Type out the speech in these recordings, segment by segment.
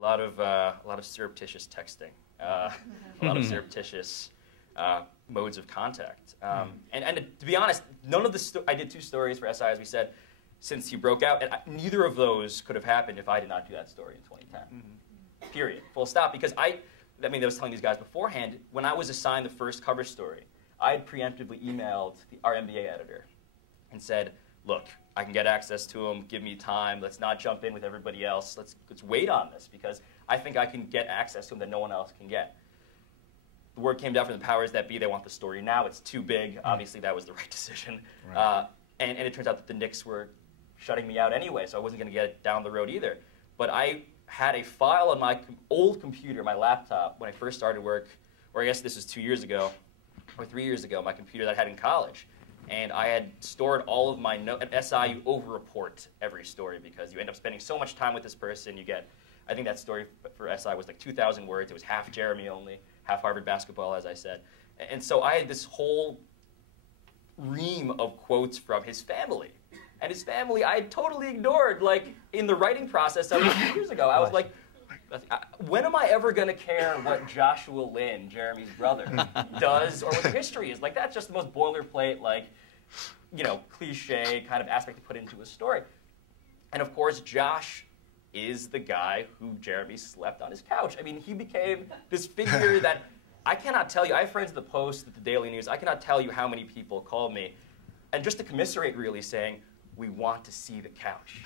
A lot of surreptitious texting, a lot of surreptitious modes of contact. And to be honest, none of the I did 2 stories for SI, as we said, since you broke out, and neither of those could have happened if I did not do that story in 2010. Period. Full stop. Because I was telling these guys beforehand, when I was assigned the first cover story, I had preemptively emailed our MBA editor and said, look, I can get access to him, give me time, let's not jump in with everybody else, let's wait on this, because I think I can get access to him that no one else can get. The word came down from the powers that be, they want the story now, it's too big, obviously that was the right decision. Right. And it turns out that the Knicks were shutting me out anyway, so I wasn't going to get it down the road either. But I had a file on my old computer, my laptop, when I first started work, or I guess this was 2 years ago, or 3 years ago, my computer that I had in college. And I had stored all of my notes. At SI, you over-report every story because you end up spending so much time with this person. You get, I think that story for SI was like 2,000 words. It was half Jeremy only, half Harvard basketball, as I said. And so I had this whole ream of quotes from his family. And his family I had totally ignored. Like, in the writing process of 2 years ago, I was like, when am I ever going to care what Joshua Lynn, Jeremy's brother, does or what the history is? Like, that's just the most boilerplate, like, you know, cliche kind of aspect to put into a story. And of course, Josh is the guy who Jeremy slept on his couch. I mean, he became this figure that I cannot tell you. I have friends at the Post, at the Daily News. I cannot tell you how many people called me, and just to commiserate, really, saying, we want to see the couch.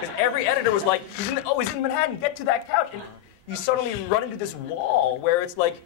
Because every editor was like, he's in Manhattan, get to that couch. And you suddenly run into this wall where it's like,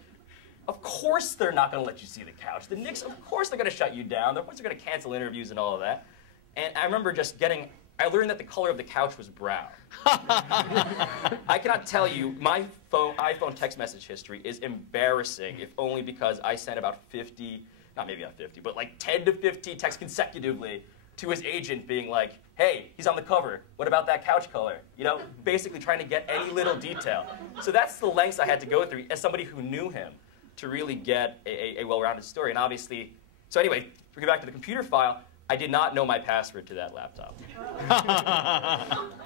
of course they're not going to let you see the couch. The Knicks, of course they're going to shut you down. Of course they're going to cancel interviews and all of that. And I remember just I learned that the color of the couch was brown. I cannot tell you, my iPhone text message history is embarrassing, if only because I sent about 50, maybe not 50, but like 10 to 15 texts consecutively to his agent being like, hey, he's on the cover. What about that couch color? You know, basically trying to get any little detail. So that's the lengths I had to go through as somebody who knew him to really get a well-rounded story. And obviously, so anyway, to get back to the computer file, I did not know my password to that laptop.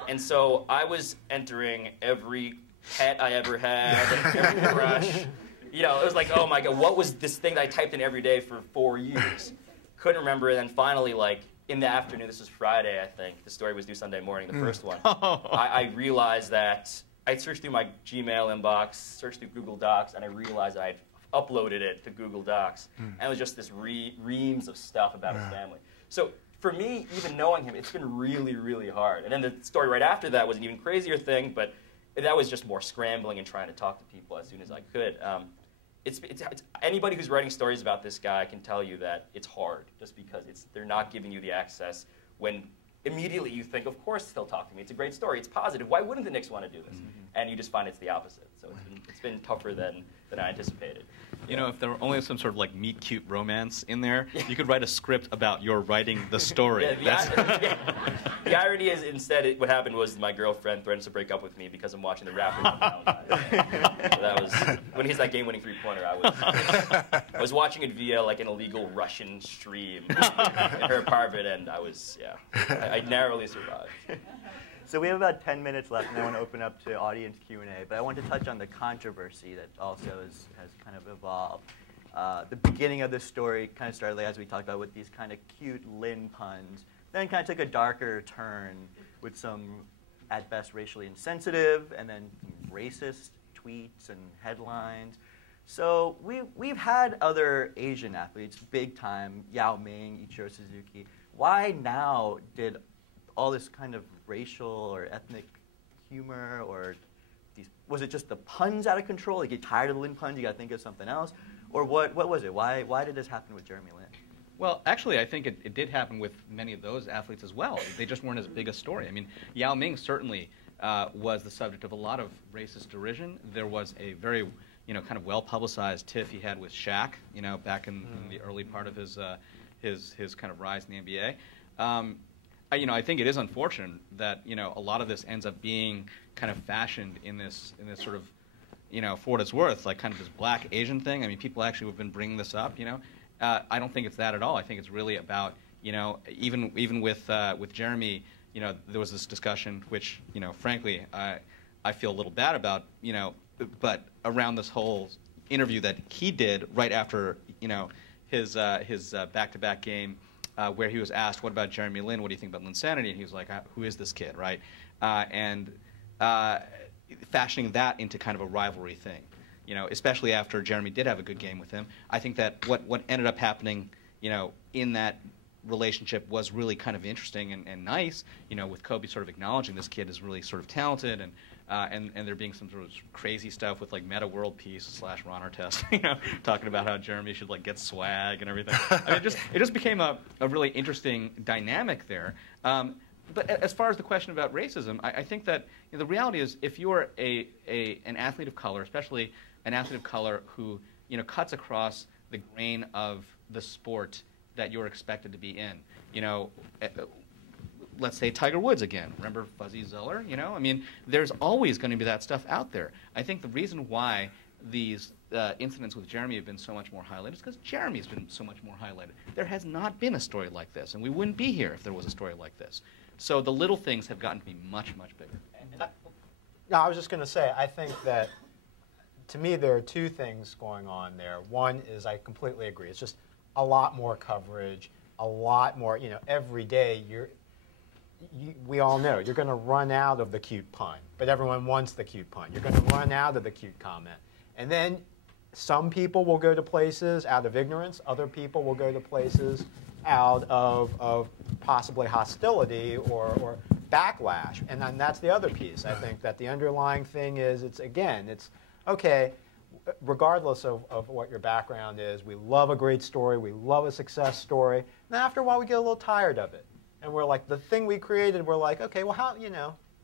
And so I was entering every pet I ever had, every crush. You know, it was like, oh my God, what was this thing that I typed in every day for 4 years? Couldn't remember it. And then finally, like, in the afternoon, this was Friday, I think. The story was due Sunday morning, the first one. I realized that I searched through my Gmail inbox, searched through Google Docs, and I realized I had uploaded it to Google Docs. And it was just this reams of stuff about his family. So for me, even knowing him, it's been really, really hard. And then the story right after that was an even crazier thing, but that was just more scrambling and trying to talk to people as soon as I could. It's anybody who's writing stories about this guy can tell you that it's hard, just because they're not giving you the access when immediately you think, of course he'll talk to me. It's a great story. It's positive. Why wouldn't the Knicks want to do this? And you just find it's the opposite. So it's been tougher than I anticipated. You know, if there were only some sort of like meet cute romance in there, you could write a script about your writing the story. The irony is, instead, what happened was my girlfriend threatened to break up with me because I'm watching the Raptors on Valentine's. So that was when he's that game-winning three-pointer. I was watching it via like an illegal Russian stream in her apartment, and I narrowly survived. So we have about 10 minutes left, and I want to open up to audience Q&A. But I want to touch on the controversy that also has kind of evolved. The beginning of this story kind of started, like, as we talked about, with these kind of cute Lynn puns. Then kind of took a darker turn with some, at best, racially insensitive, and then some racist tweets and headlines. So we've had other Asian athletes, big time, Yao Ming, Ichiro Suzuki. Why now did all this kind of racial or ethnic humor, or was it just the puns out of control? Like, you get tired of the Lynn puns, you got to think of something else? Or what was it? Why did this happen with Jeremy Lin? Well, actually, I think it did happen with many of those athletes as well. They just weren't as big a story. I mean, Yao Ming certainly was the subject of a lot of racist derision. There was a very, kind of well-publicized tiff he had with Shaq, back in the early part of his kind of rise in the NBA. I think it is unfortunate that a lot of this ends up being kind of fashioned in this sort of for what it's worth, like kind of this black Asian thing. I mean, people actually have been bringing this up. I don't think it's that at all. I think it's really about even with Jeremy, there was this discussion, which, frankly, I feel a little bad about, but around this whole interview that he did right after, his back-to-back game, where he was asked, what about Jeremy Lin? What do you think about Linsanity? And he was like, who is this kid, right? And fashioning that into kind of a rivalry thing, especially after Jeremy did have a good game with him. I think that what ended up happening, in that relationship was really kind of interesting and nice, with Kobe sort of acknowledging this kid is really sort of talented, and there being some sort of crazy stuff with like Meta World Peace / Ron Artest, talking about how Jeremy should like get swag and everything. I mean, it just became a really interesting dynamic there. But as far as the question about racism, I think that the reality is, if you're an athlete of color, especially an athlete of color who cuts across the grain of the sport that you're expected to be in, let's say Tiger Woods again. Remember Fuzzy Zoeller? I mean, there's always going to be that stuff out there. I think the reason why these incidents with Jeremy have been so much more highlighted is because Jeremy's been so much more highlighted. There has not been a story like this, and we wouldn't be here if there was a story like this. So the little things have gotten to be much, much bigger. No, I was just going to say, I think that, to me, there are two things going on there. One is, I completely agree. It's just a lot more coverage, a lot more, every day we all know you're going to run out of the cute pun, but everyone wants the cute pun. You're going to run out of the cute comment. And then some people will go to places out of ignorance. Other people will go to places out of possibly hostility or backlash. And then that's the other piece. I think that the underlying thing is, it's okay, regardless of what your background is, we love a great story, we love a success story, and after a while we get a little tired of it. And we're like, the thing we created, we're like, okay, well, how,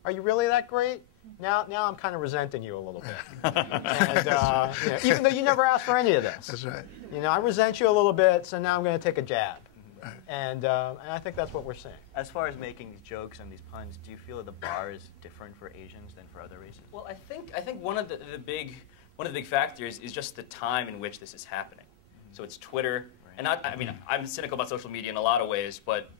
are you really that great? Now I'm kind of resenting you a little bit. And, even though you never asked for any of this. That's right. I resent you a little bit, so now I'm going to take a jab. Right. And I think that's what we're seeing. As far as making these jokes and these puns, do you feel that the bar is different for Asians than for other races? Well, I think one of the big factors is just the time in which this is happening. So it's Twitter, right. And I'm cynical about social media in a lot of ways, but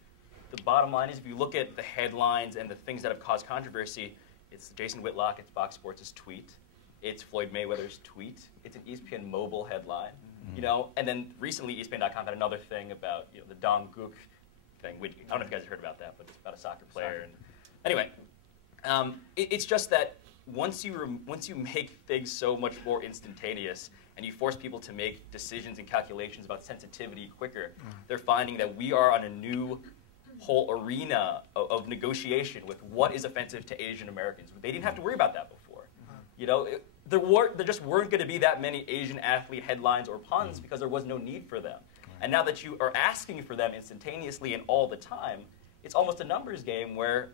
the bottom line is, if you look at the headlines and the things that have caused controversy, it's Jason Whitlock, it's Fox Sports' tweet, it's Floyd Mayweather's tweet, it's an ESPN mobile headline, and then recently ESPN.com had another thing about the Dong Gook thing, which I don't know if you guys have heard about that, but it's about a soccer player. And anyway, it's just that once you make things so much more instantaneous and you force people to make decisions and calculations about sensitivity quicker, they're finding that we are on a new whole arena of negotiation with what is offensive to Asian Americans. They didn't have to worry about that before. There just weren't going to be that many Asian athlete headlines or puns because there was no need for them. And now that you are asking for them instantaneously and all the time, it's almost a numbers game where,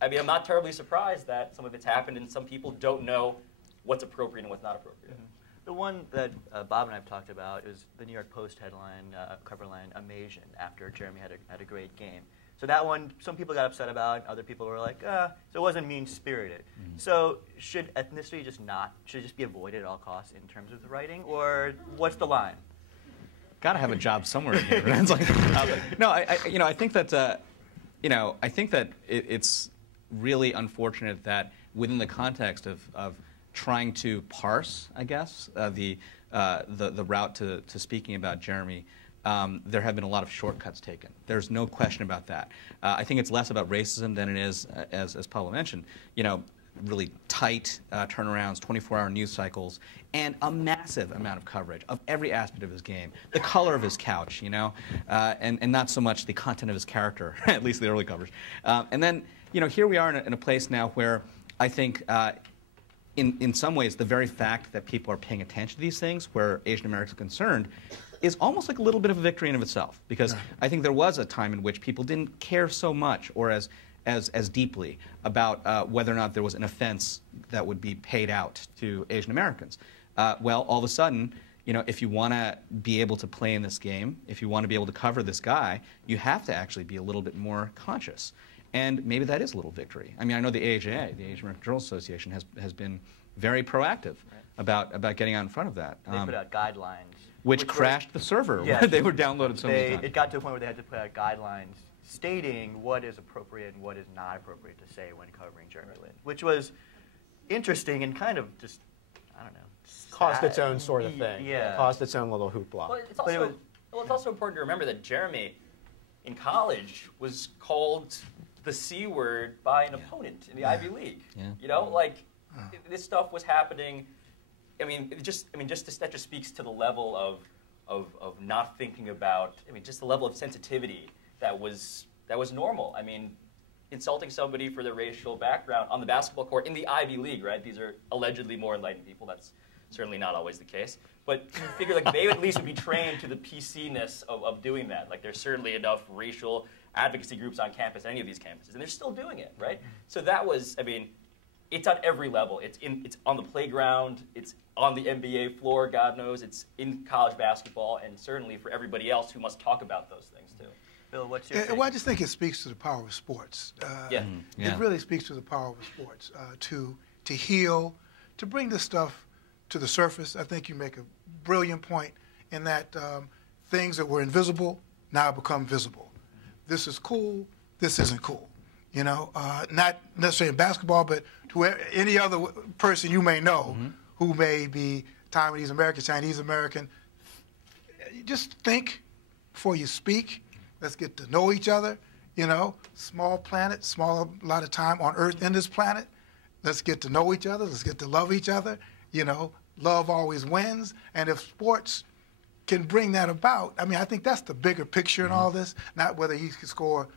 I'm not terribly surprised that some of it's happened and some people don't know what's appropriate and what's not appropriate. The one that Bob and I have talked about is the New York Post headline, cover line, "Amazing," after Jeremy had a great game. So that one, some people got upset about, other people were like, so it wasn't mean-spirited. So should ethnicity should it just be avoided at all costs in terms of the writing, or what's the line? Got to have a job somewhere in here. It's like, no, I think that, I think that it's really unfortunate that within the context of trying to parse, I guess, the route to speaking about Jeremy, there have been a lot of shortcuts taken. There's no question about that. I think it's less about racism than it is, as Pablo mentioned, really tight turnarounds, 24-hour news cycles, and a massive amount of coverage of every aspect of his game, the color of his couch, and not so much the content of his character, at least the early coverage. And then, here we are in a place now where I think in some ways, the very fact that people are paying attention to these things, where Asian Americans are concerned, is almost like a little bit of a victory in of itself. Because I think there was a time in which people didn't care so much or as deeply about whether or not there was an offense that would be paid out to Asian Americans. Well, all of a sudden, if you want to be able to play in this game, if you want to be able to cover this guy, you have to actually be a little bit more conscious. And maybe that is a little victory. I know the AAJA, the Asian American Journalists Association, has been very proactive about getting out in front of that. They put out guidelines. Which crashed the server when they were downloaded so many times. It got to a point where they had to put out guidelines stating what is appropriate and what is not appropriate to say when covering Jeremy Lin, which was interesting and kind of just, I don't know, Caused its own sort of thing. Yeah. Caused its own little hoopla. Well, it's also important to remember that Jeremy, in college, was called the C word by an opponent in the Ivy League. Yeah. You know, like this stuff was happening. That just speaks to the level of not thinking about. Just the level of sensitivity that was normal. Insulting somebody for their racial background on the basketball court in the Ivy League, right? These are allegedly more enlightened people. That's certainly not always the case. But you figure like they at least would be trained to the PC-ness of doing that. Like there's certainly enough racial advocacy groups on campus, any of these campuses, and they're still doing it, right? So that was, it's on every level. It's on the playground, it's on the NBA floor, God knows, it's in college basketball, and certainly for everybody else who must talk about those things too. Bill, what's your take? Well, I just think it speaks to the power of sports. Yeah. It really speaks to the power of sports to heal, to bring this stuff to the surface. I think you make a brilliant point in that things that were invisible now become visible. This is cool. This isn't cool. Not necessarily in basketball, but to any other person you may know who may be Taiwanese American, Chinese American. Just think before you speak. Let's get to know each other. Small planet, a lot of time on Earth in this planet. Let's get to know each other. Let's get to love each other. Love always wins. And if sports can bring that about, I think that's the bigger picture in all this, not whether he can score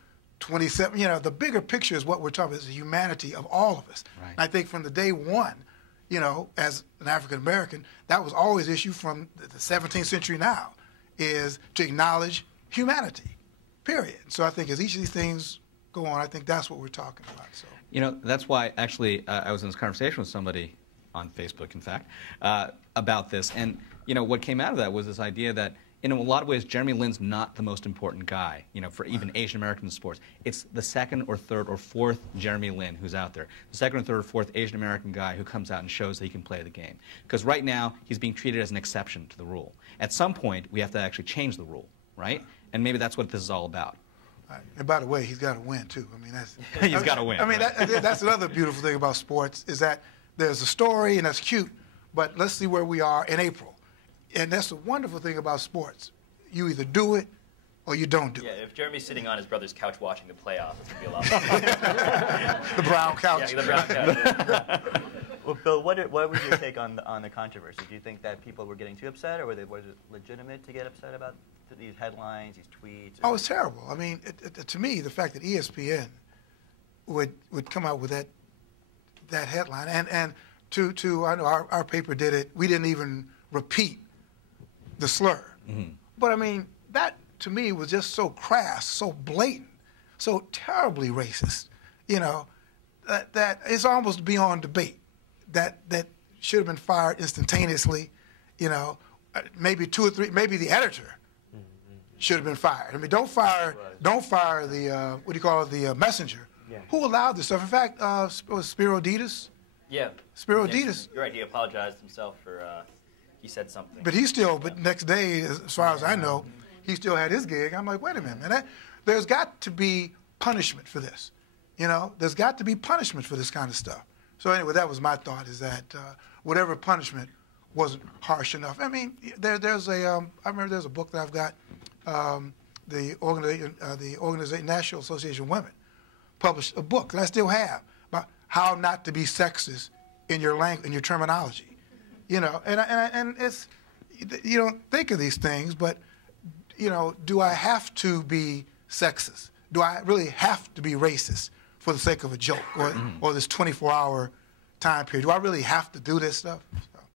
27. The bigger picture is what we're talking about, is the humanity of all of us. Right. And I think from the day one, as an African American, that was always the issue from the 17th century now, is to acknowledge humanity, period. So I think as each of these things go on, I think that's what we're talking about. So. That's why actually I was in this conversation with somebody on Facebook, in fact, about this. And, what came out of that was this idea that, in a lot of ways, Jeremy Lin's not the most important guy, for even Asian American sports. It's the second or third or fourth Jeremy Lin who's out there. The second or third or fourth Asian American guy who comes out and shows that he can play the game. Because right now, he's being treated as an exception to the rule. At some point, we have to actually change the rule, right? And maybe that's what this is all about. Right. And by the way, he's got to win, too. That's he's got to win. That's another beautiful thing about sports, is that there's a story, and that's cute, but let's see where we are in April. And that's the wonderful thing about sports. You either do it or you don't do it. Yeah, if Jeremy's sitting on his brother's couch watching the playoffs, it's going to be a lot fun. The brown couch. Yeah, the brown couch. Well, Bill, what was your take on the controversy? Do you think that people were getting too upset, or was it legitimate to get upset about these headlines, these tweets? Oh, it's terrible. To me, the fact that ESPN would come out with that headline, and to I know our paper did it. We didn't even repeat the slur. But that to me was just so crass, so blatant, so terribly racist. That it's almost beyond debate. That should have been fired instantaneously. Maybe 2 or 3. Maybe the editor should have been fired. Don't fire the what do you call it, the messenger. Yeah. Who allowed this stuff? In fact, was Spiro Ditas? Yeah. Spiro Ditas. You're right. He apologized himself for he said something. But but next day, as far as I know, he still had his gig. I'm like, wait a minute, man. There's got to be punishment for this. There's got to be punishment for this kind of stuff. So anyway, that was my thought, is that whatever punishment wasn't harsh enough. I remember there's a book that I've got, the National Association of Women published a book that I still have about how not to be sexist in your language, in your terminology. And it's, you don't think of these things, but, do I have to be sexist? Do I really have to be racist for the sake of a joke or this 24-hour time period? Do I really have to do this stuff?